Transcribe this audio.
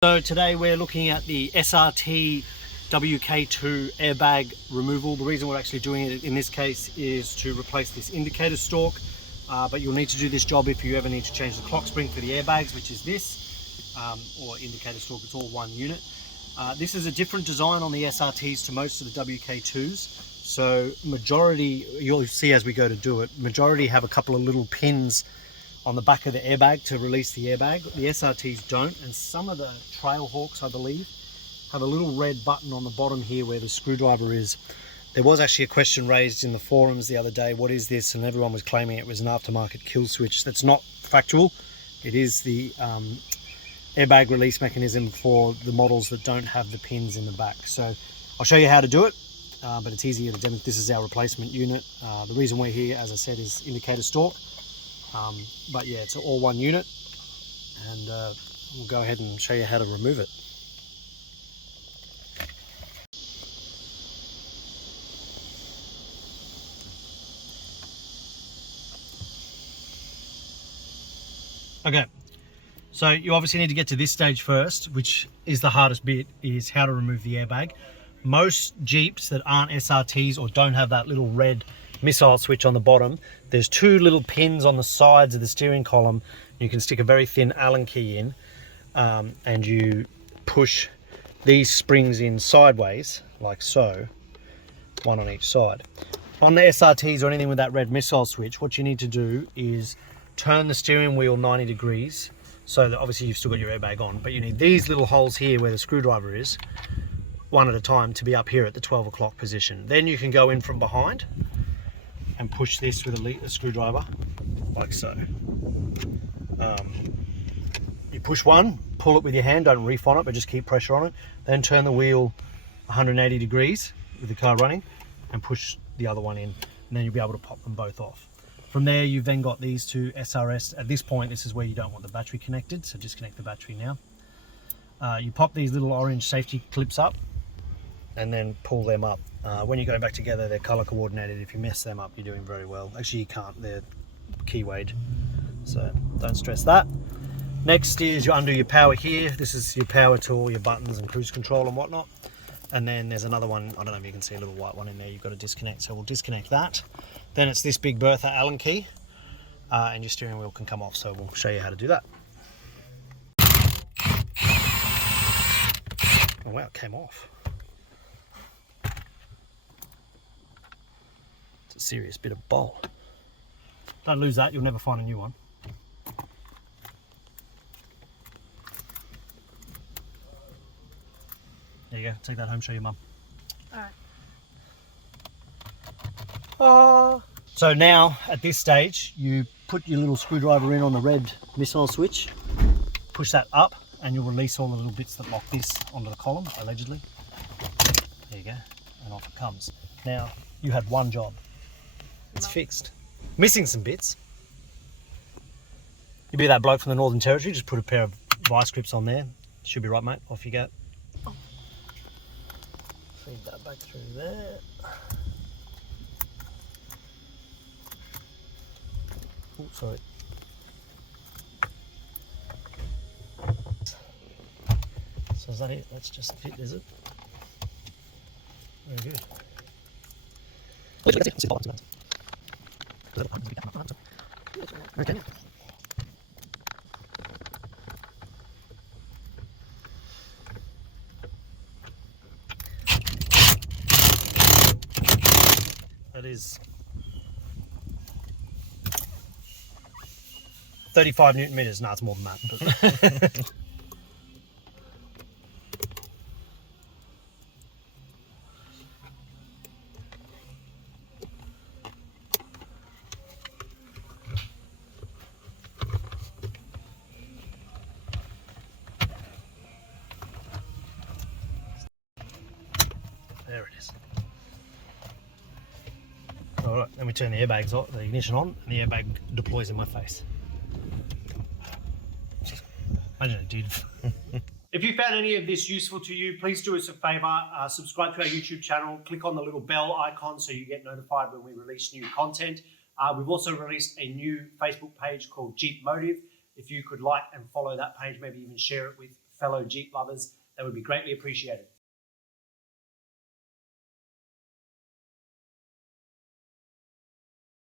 So today we're looking at the SRT WK2 airbag removal. The reason we're actually doing it in this case is to replace this indicator stalk, but you'll need to do this job if you ever need to change the clock spring for the airbags, which is this, or indicator stalk. It's all one unit. This is a different design on the SRTs to most of the WK2s. So majority, you'll see as we go to do it, majority have a couple of little pins on the back of the airbag to release the airbag. The SRTs don't, and some of the Trailhawks, I believe, have a little red button on the bottom here where the screwdriver is. There was actually a question raised in the forums the other day, what is this? And everyone was claiming it was an aftermarket kill switch. That's not factual. It is the airbag release mechanism for the models that don't have the pins in the back. So I'll show you how to do it, but it's easier to demonstrate. This is our replacement unit. The reason we're here, as I said, is indicator stalk. But yeah, it's all one unit, and we'll go ahead and show you how to remove it. Okay, so you obviously need to get to this stage first, which is the hardest bit, is how to remove the airbag. Most Jeeps that aren't SRTs or don't have that little red missile switch on the bottom, there's two little pins on the sides of the steering column. You can stick a very thin Allen key in, and you push these springs in sideways like so, one on each side. On the SRTs or anything with that red missile switch, what you need to do is turn the steering wheel 90 degrees, so that obviously you've still got your airbag on, but you need these little holes here where the screwdriver is, one at a time, to be up here at the 12 o'clock position. Then you can go in from behind and push this with a screwdriver, like so. You push one, pull it with your hand, don't reef on it, but just keep pressure on it. Then turn the wheel 180 degrees with the car running and push the other one in, and then you'll be able to pop them both off. From there, you've then got these two SRS. At this point, this is where you don't want the battery connected, so disconnect the battery now. You pop these little orange safety clips up and then pull them up. When you're going back together, they're color coordinated. If you mess them up, you're doing very well. Actually, you can't, they're keywayed, so don't stress that. Next is you undo your power here. This is your power tool, your buttons and cruise control and whatnot. And then there's another one, I don't know if you can see a little white one in there you've got to disconnect, so we'll disconnect that. Then it's this big Bertha Allen key, and your steering wheel can come off, so we'll show you how to do that. Oh wow, it came off. It's a serious bit of bolt. Don't lose that, you'll never find a new one. There you go, take that home, show your mum. Alright. So now, at this stage, you put your little screwdriver in on the red missile switch, push that up, and you'll release all the little bits that lock this onto the column, allegedly. There you go, and off it comes. Now, you had one job. It's fixed. Missing some bits. You be that bloke from the Northern Territory, just put a pair of vice grips on there. Should be right, mate. Off you go. Feed that back through there. Oh, sorry. So is that it? That's just fit, is it? Very good. Okay. That is 35 Newton meters. No, it's more than that. But there it is. Alright, then we turn the airbags on, the ignition on, and the airbag deploys in my face. Imagine it did. If you found any of this useful to you, please do us a favour, subscribe to our YouTube channel, click on the little bell icon so you get notified when we release new content. We've also released a new Facebook page called Jeep Motive. If you could like and follow that page, maybe even share it with fellow Jeep lovers, that would be greatly appreciated.